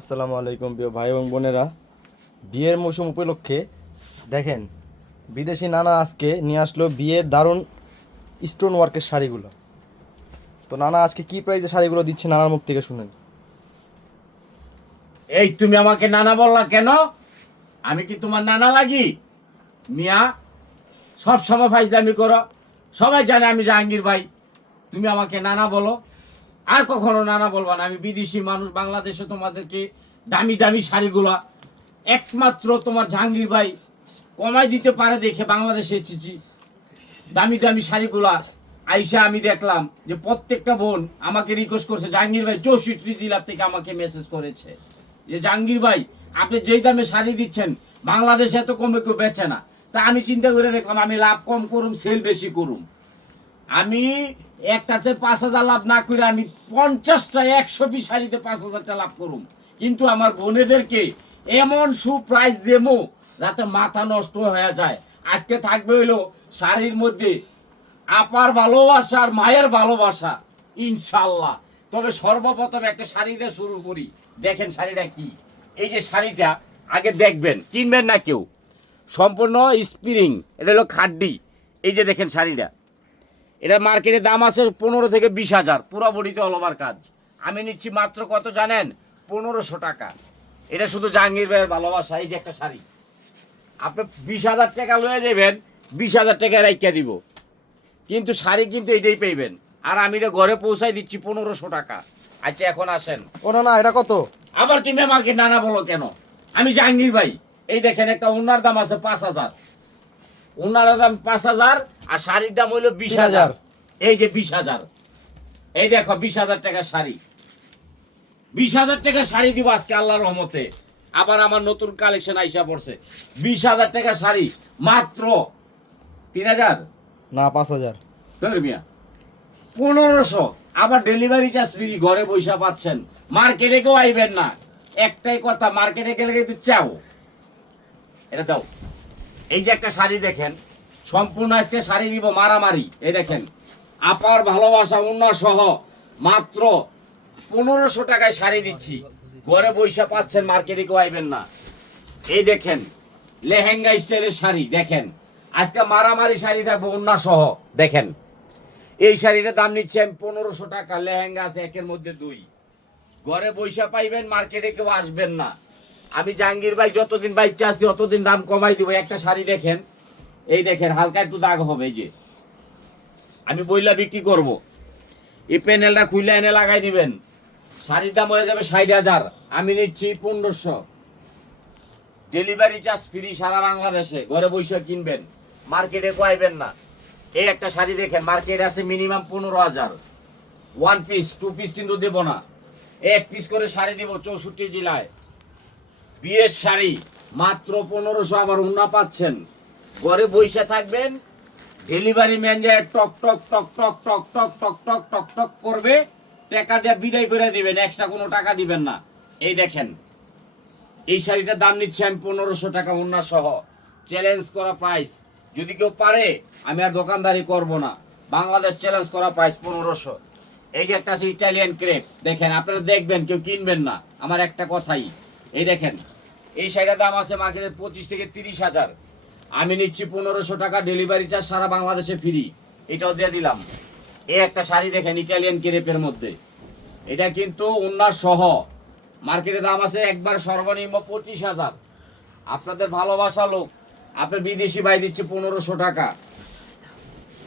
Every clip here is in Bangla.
আসসালামু আলাইকুম প্রিয় ভাই এবং বোনেরা, বিয়ের মৌসুম উপলক্ষে দেখেন বিদেশি নানা আজকে নিয়ে আসলো বিয়ের দারুণ স্টোন ওয়ার্কের শাড়িগুলো। তো নানা আজকে কি প্রাইসে শাড়িগুলো দিচ্ছে নানার মুখ থেকে শুনেন। এই তুমি আমাকে নানা বললা কেন? আমি কি তোমার নানা লাগি? মিয়া, সব সময় ফাইজলামি করো। সবাই জানে আমি জাহাঙ্গীর ভাই। তুমি আমাকে নানা বলো, আর কখনো নানা বলবা না। আমি বিদেশি মানুষ, বাংলাদেশে তোমাদেরকে দামি দামি শাড়িগুলা একমাত্র তোমার জাহাঙ্গীর ভাই কমাই দিতে পারে দেখে বাংলাদেশে এসেছি। দামি দামি শাড়িগুলা আইসা আমি দেখলাম যে প্রত্যেকটা বোন আমাকে রিকোয়েস্ট করছে, জাহাঙ্গীর ভাই 64 জেলা থেকে আমাকে মেসেজ করেছে যে জাহাঙ্গীর ভাই আপনি যেই দামে শাড়ি দিচ্ছেন বাংলাদেশে এত কমে কেউ বেচে না। তা আমি চিন্তা করে দেখলাম আমি লাভ কম করুম, সেল বেশি করুম। আমি একটাতে 5,000 লাভ না করে আমি 50টা 120 শাড়িতে 5,000টা লাভ করুম। কিন্তু আমার বোনেদেরকে এমন প্রাইস দেবো যাতে মাথা নষ্ট হয়ে যায়। আজকে থাকবে হইলো শাড়ির মধ্যে আপার ভালোবাসা আর মায়ের ভালোবাসা ইনশাল্লাহ। তবে সর্বপ্রথম একটা শাড়ি দিয়ে শুরু করি। দেখেন শাড়িটা কি। এই যে শাড়িটা আগে দেখবেন, কিনবেন না কেউ। সম্পূর্ণ স্প্রিং, এটা হলো খাড্ডি। এই যে দেখেন শাড়িটা, এটা মার্কেটে দাম আছে 15 থেকে 20,000, পুরো বডিতে অল ওভার কাজ। আমি নিচ্ছি মাত্র কত জানেন? 1500 টাকা। এটা শুধু জাহাঙ্গীর ভাইয়ের ভালোবাসা। এই যে একটা শাড়ি আপনি 20,000 টাকা লয়ে যাবেন, 20,000 টাকা রাইখা দিব, কিন্তু শাড়ি কিন্তু এটাই পেইবেন। আর আমি এটা ঘরে পৌঁছাই দিচ্ছি 1500 টাকা। আচ্ছা এখন আসেন। ও না এটা কত? আবার তুমি আমাকে নানা বলো কেন? আমি জাহাঙ্গীর ভাই। এই দেখেন একটা ওনার দাম আছে 5,000, ওনার দাম 5,000 আর শাড়ির দাম হইলো 20,000। এই যে 20,000, এই দেখো 20,000 টাকা শাড়ি। 20,000 টাকা শাড়ি দিব আজকে আল্লাহর রহমতে। আবার আমার নতুন কালেকশন আইসা পড়ছে। 20,000 টাকা শাড়ি মাত্র 3,000 না 5,000। ধর মিয়া 1500। আবার ডেলিভারি চার্জ ফ্রি, ঘরে পয়সা পাচ্ছেন। মার্কেটে কেউ আইবেন না। একটাই কথা, মার্কেটে গেলে কিন্তু চাও এটা দাও। এই যে একটা শাড়ি দেখেন, সম্পূর্ণ আজকে শাড়ি দিব মারামারি। এই দেখেন আপার ভালোবাসা উন্না সহ মাত্র 1500 টাকায় শাড়ি দিচ্ছি। ঘরে পয়সা পাচ্ছেন, মার্কেটে কেউ আইবেন না। এই দেখেন লেহেঙ্গা স্টাইলের শাড়ি দেখেন, আজকে মারামারি শাড়ি থাকবো উন্না সহ। দেখেন এই শাড়িটার দাম নিচ্ছি আমি 1500 টাকা। লেহেঙ্গা আছে একের মধ্যে 2। ঘরে পয়সা পাইবেন, মার্কেটে কেউ আসবেন না। আমি জাহাঙ্গীর ভাই যতদিন বাইচ্চা আছি অতদিন দাম কমাই দিব। একটা শাড়ি দেখেন, এই দেখেন হালকা একটু দাগ হবে। এই যে আমি বইলা বিক্রি করব, এই প্যানেলটা খুলে এনে লাগাই দিবেন। শাড়ির দাম হয়ে যাবে 60,000, আমি নিচ্ছি 1500। ডেলিভারি চার্জ ফ্রি সারা বাংলাদেশে। ঘরে বসে কিনবেন, মার্কেটে পাইবেন না। এই একটা শাড়ি দেখেন, মার্কেট আছে মিনিমাম 15,000। 1 পিস 2 পিস কিন্তু দেবো না, 1 পিস করে শাড়ি দিব 64 জেলায়। বিয়ের শাড়ি মাত্র 1500। আবার উন্না পাচ্ছেন, ঘরে বসে থাকবেন। ডেলিভারি ম্যান যায় টক টক টক টক টক টক টক টক টক টক করবে, টাকা দিয়ে বিদায় করে দিবেন, এক্সট্রা কোনো টাকা দিবেন না। এই দেখেন এই শাড়িটার দাম নিচ্ছি আমি 1500 টাকা উন্না সহ। চ্যালেঞ্জ করা প্রাইস, যদি কেউ পারে আমি আর দোকানদারি করব না। বাংলাদেশ চ্যালেঞ্জ করা প্রাইস 1500। এই যে একটা আছে ইটালিয়ান ক্রেপ, দেখেন আপনারা দেখবেন, কেউ কিনবেন না আমার একটা কথাই। এই দেখেন এই শাড়িটার দাম আছে মার্কেটে 25 থেকে 30,000, আমি নিচ্ছি 1500 টাকা। ডেলিভারি চার্জ সারা বাংলাদেশে ফ্রি, এটাও দিয়ে দিলাম। এই একটা শাড়ি দেখেন ইটালিয়ান ক্রেপের মধ্যে, এটা কিন্তু উন্না সহ। মার্কেটে দাম আছে একবার সর্বনিম্ন 25,000। আপনাদের ভালোবাসা লোক, আপনার বিদেশি ভাই দিচ্ছে 1500 টাকা।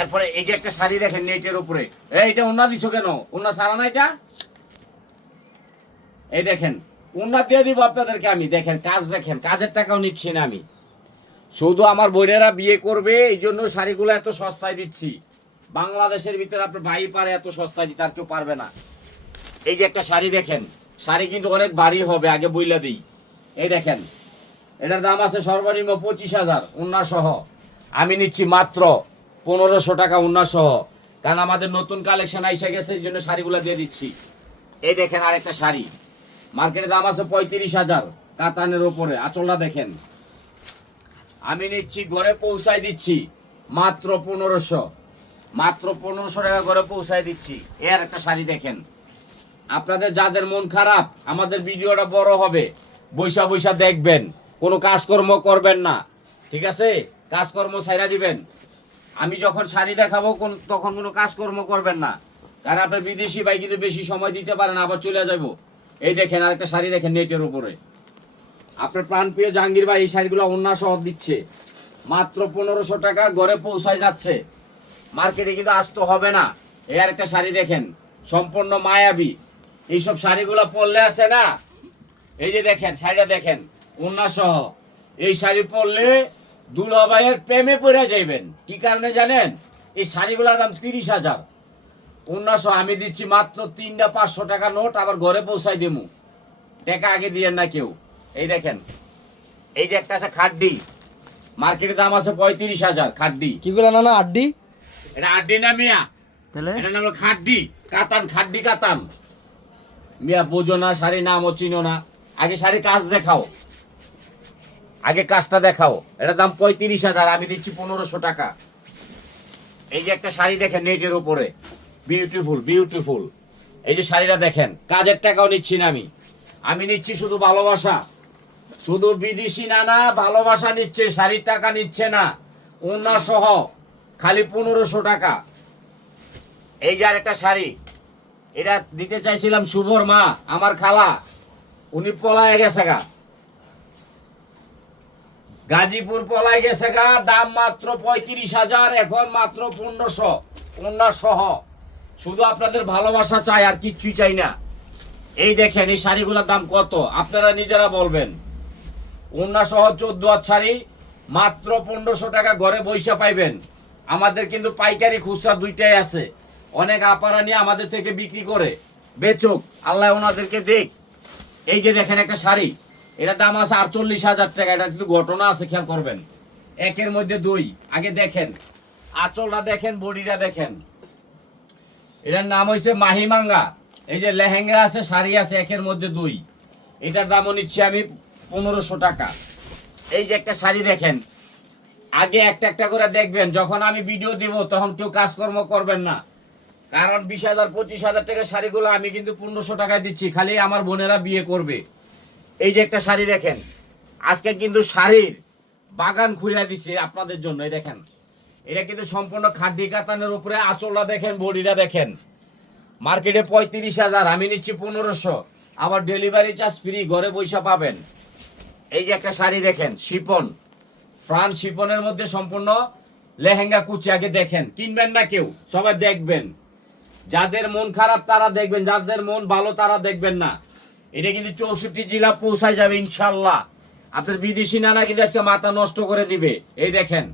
এরপরে এই যে একটা শাড়ি দেখেন নেটের উপরে, এইটা উন্না দিছো কেন? উন্না সারা না এটা? এই দেখেন উন্না দিয়ে দিব আপনাদেরকে আমি। দেখেন কাজ, দেখেন কাজের টাকাও নিচ্ছি না আমি। শুধু আমার বোনেরা বিয়ে করবে এই জন্য শাড়িগুলো এত সস্তায় দিচ্ছি। বাংলাদেশের ভিতরে আপনার ভাই পারে এত সস্তায় দিতে, আর কেউ পারবে না। এই যে একটা শাড়ি দেখেন, শাড়ি কিন্তু অনেক ভারী হবে, আগে বইলা দিই। এই দেখেন এটার দাম আছে সর্বনিম্ন 25,000 উন্না সহ, আমি নিচ্ছি মাত্র 1500 টাকা উন্না সহ। কারণ আমাদের নতুন কালেকশন আইসা গেছে, এই জন্য শাড়িগুলো দিয়ে দিচ্ছি। এই দেখেন আরেকটা শাড়ি, মার্কেটে দাম আছে 35,000, কাতানের উপরে। আঁচলটা দেখেন, আমি নিচ্ছি ঘরে পৌঁছাই দিচ্ছি মাত্র 1500। মাত্র 1500 টাকা ঘরে পৌঁছাই দিচ্ছি। এর একটা শাড়ি দেখেন, আপনাদের যাদের মন খারাপ, আমাদের ভিডিওটা বড় হবে, বৈশা বৈশা দেখবেন, কোনো কাজকর্ম করবেন না, ঠিক আছে? কাজকর্ম ছাইড়া দিবেন। আমি যখন শাড়ি দেখাবো তখন কোনো কাজকর্ম করবেন না, কারণ আপনার বিদেশি ভাই কিন্তু বেশি সময় দিতে পারেন, আবার চলে যাব। এই দেখেন আরেকটা শাড়ি দেখেন নেটের উপরে, আপনার প্রাণপ্রিয় জাহাঙ্গীর ভাই এই শাড়িগুলো ওন্না সহ দিচ্ছে মাত্র 1500 টাকা, ঘরে পৌঁছায় যাচ্ছে, মার্কেটে কিন্তু আসতে হবে না। এই আরেকটা শাড়ি দেখেন সম্পূর্ণ মায়াবী, এইসব শাড়িগুলো পরলে আছে না, এই যে দেখেন শাড়িটা দেখেন ওন্না সহ, এই শাড়ি পরলে দুলাভাইয়ের প্রেমে পড়ে যাইবেন। কি কারণে জানেন? এই শাড়িগুলোর দাম 30,000, ওন্না সহ আমি দিচ্ছি মাত্র 3টা 500 টাকা নোট, আবার ঘরে পৌঁছাই দেবো, টাকা আগে দিয়েন না কেউ। এই দেখেন, এই যে একটা আছে খাড্ডি, মার্কেটের দাম আছে 35,000 খাড্ডি। কিগুলা নানা আড্ডি? এটা আড্ডি না মিয়া, তাহলে এটা নাম হলো খাড্ডি, কাতান, খাড্ডি কাতান। মিয়া বোঝো না, শাড়ি নামও চিনো না, আগে শাড়ি কাজ দেখাও, আগে কাজটা দেখাও। এটা দাম 35,000, আমি দিচ্ছি 1500 টাকা। এই যে একটা শাড়ি দেখেন নেটের উপরে, বিউটিফুল বিউটিফুল। এই যে শাড়িটা দেখেন, কাজের টাকাও নিচ্ছি না আমি নিচ্ছি শুধু ভালোবাসা, শুধু বিদেশি নানা ভালোবাসা নিচ্ছে, শাড়ির টাকা নিচ্ছে না, ওন্না সহ খালি 1500 টাকা। এই যে আরেকটা শাড়ি, এটা দিতে চাইছিলাম শুভর মা, আমার খালা, উনি পলায় গেছে গা, গাজীপুর পলায় গেছে গা, দাম মাত্র 35,000, এখন মাত্র 1500, ওন্না সহ। শুধু আপনাদের ভালোবাসা চাই, আর কিচ্ছুই চাই না। এই দেখেন এই শাড়িগুলোর দাম কত, আপনারা নিজেরা বলবেন। ওন্না সহ 14 হাত শাড়ি মাত্র 1500 টাকা, ঘরে বৈশা পাইবেন। আমাদের কিন্তু পাইকারি খুচরা দুইটাই আছে, অনেক আপারা নিয়ে আমাদের থেকে বিক্রি করে, বেচুক, আল্লাহ ওনাদেরকে দেখ। এই যে দেখেন একটা শাড়ি, এটা দাম আছে 48,000 টাকা, এটা কিন্তু ঘটনা আছে, খেয়াল করবেন, একের মধ্যে দুই। আগে দেখেন আঁচলটা দেখেন, বডিটা দেখেন, এটার নাম হয়েছে মাহিমাঙ্গা। এই যে লেহেঙ্গা আছে, শাড়ি আছে, একের মধ্যে দুই, এটার দামও নিচ্ছি আমি 1500 টাকা। এই যে একটা শাড়ি দেখেন, আগে একটা একটা করে দেখবেন, যখন আমি ভিডিও দিব তখন কেউ কাজকর্ম করবেন না, কারণ 20,000 25,000 টাকা শাড়িগুলো আমি কিন্তু 1500 টাকায় দিচ্ছি, খালি আমার বোনেরা বিয়ে করবে। এই যে একটা শাড়ি দেখেন, আজকে কিন্তু শাড়ির বাগান খুলে দিছে আপনাদের জন্য। এই দেখেন, এটা কিন্তু সম্পূর্ণ খাড্ডি কাতানের উপরে, আঁচলটা দেখেন, বডিটা দেখেন, মার্কেটে 35,000, আমি নিচ্ছি 1500, আবার ডেলিভারি চার্জ ফ্রি, ঘরে পয়সা পাবেন। এই যে একটা শাড়ি দেখেন শিপন, ফ্রান্স শিপনের মধ্যে সম্পূর্ণ লেহেঙ্গা কুচি, আগে দেখেন, কিনবেন না কেউ, সবাই দেখবেন। যাদের মন খারাপ তারা দেখবেন, যাদের মন ভালো তারা দেখবেন না। এটা কিন্তু 64 জেলা পৌঁছায় যাবে ইনশাল্লাহ। আপনার বিদেশি নানা কিন্তু আজকে মাথা নষ্ট করে দিবে। এই দেখেন,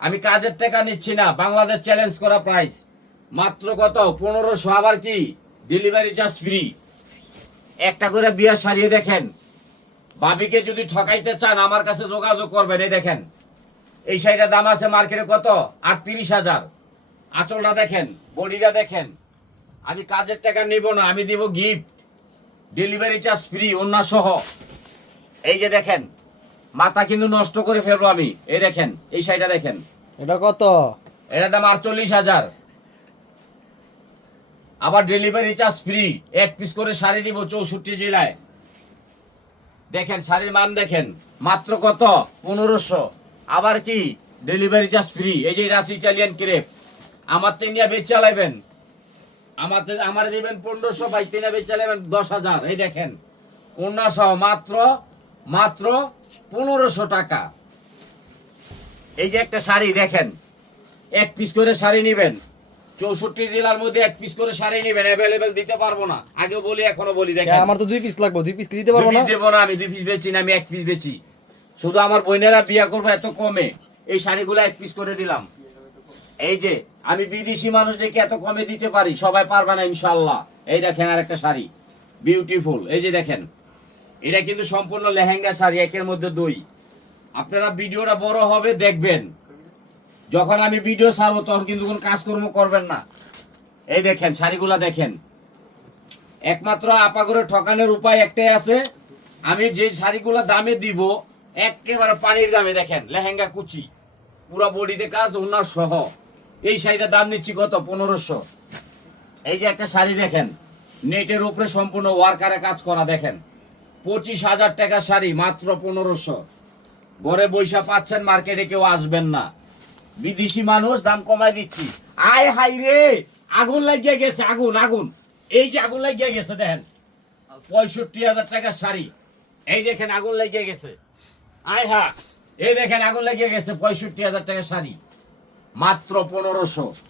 আমি কাজের টাকা নিচ্ছি না, বাংলাদেশ চ্যালেঞ্জ করা প্রাইস মাত্র কত 1500, আবার কি ডেলিভারি চার্জ ফ্রি। একটা করে বিয়া সারিয়ে দেখেন, ভাবিকে যদি ঠকাইতে চান আমার কাছে যোগাযোগ করবেন। এই দেখেন, এই শাড়িটার দাম আছে মার্কেটে কত 38,000, আঁচলটা দেখেন, বডিটা দেখেন। আমি কাজের টাকা নিব না, আমি দিব গিফট, ডেলিভারি চার্জ ফ্রি, ওন্না সহ। এই যে দেখেন, মাথা কিন্তু নষ্ট করে ফেলবো আমি। এই দেখেন এই শাড়িটা দেখেন, এটা কত? এটার দাম 48,000, আবার ডেলিভারি চার্জ ফ্রি, এক পিস করে শাড়ি দিব 64 জেলায়। দেখেন শাড়ির মান দেখেন, মাত্র কত 1500, আবার কি ডেলিভারি চার্জ ফ্রি। এই যে রাশি ইটালিয়ান ক্রেপ, আমার থেকে বেচ চালাইবেন, আমার দিবেন 1500, ভাই তিনা বেচ চালাইবেন 10,000। এই দেখেন ওন্না সহ মাত্র 1500 টাকা। এই যে একটা শাড়ি দেখেন, এক পিস করে শাড়ি নেবেন, 64 জেলার মধ্যে এক পিস করে শাড়ি নেবেন, অ্যাভেলেবেল দিতে পারবো না, আগে বলি এখনো বলি। দেখেন আমার তো 2 পিস লাগবে, 2 পিস দিতে পারবো না। দেবো না, আমি 2 পিস বেচি না, আমি 1 পিস বেচি। শুধু আমার বোনেরা বিয়া করবো এত কমে, এই শাড়িগুলো 1 পিস করে দিলাম। এই যে আমি বিদেশি মানুষ দেখে এত কমে দিতে পারি, সবাই পারবে না ইনশাল্লাহ। এই দেখেন আর একটা শাড়ি বিউটিফুল, এই যে দেখেন, এটা কিন্তু সম্পূর্ণ লেহেঙ্গা শাড়ি, একের মধ্যে দুই। আপনারা ভিডিওটা বড় হবে দেখবেন, যখন আমি ভিডিও ছাড়বো তখন কিন্তু কোনো কাজকর্ম করবেন না। এই দেখেন শাড়িগুলা দেখেন, একমাত্র আপাগরে ঠকানোর উপায় একটাই আছে, আমি যে শাড়িগুলা দামে দিব একেবারে পানির দামে। দেখেন লেহেঙ্গা কুচি, পুরা বডিতে কাজ, ওনার সহ। এই শাড়িটার দাম নিচ্ছি কত 1500। এই যে একটা শাড়ি দেখেন, নেটের উপরে সম্পূর্ণ ওয়ার্কারে কাজ করা দেখেন 25,000 টাকা শাড়ি মাত্র 1500 ঘরে বৈশা পাচ্ছেন মার্কেটে কেউ আসবেন না বিদেশি মানুষ দাম কমায় দিচ্ছি আয় হাই রে আগুন লাগিয়ে গেছে আগুন আগুন এই যে আগুন লাগিয়ে গেছে দেখেন 65,000 টাকার শাড়ি এই দেখেন আগুন লাগিয়ে গেছে আয় হা এই দেখেন আগুন লাগিয়ে গেছে 65,000 টাকার শাড়ি মাত্র 1500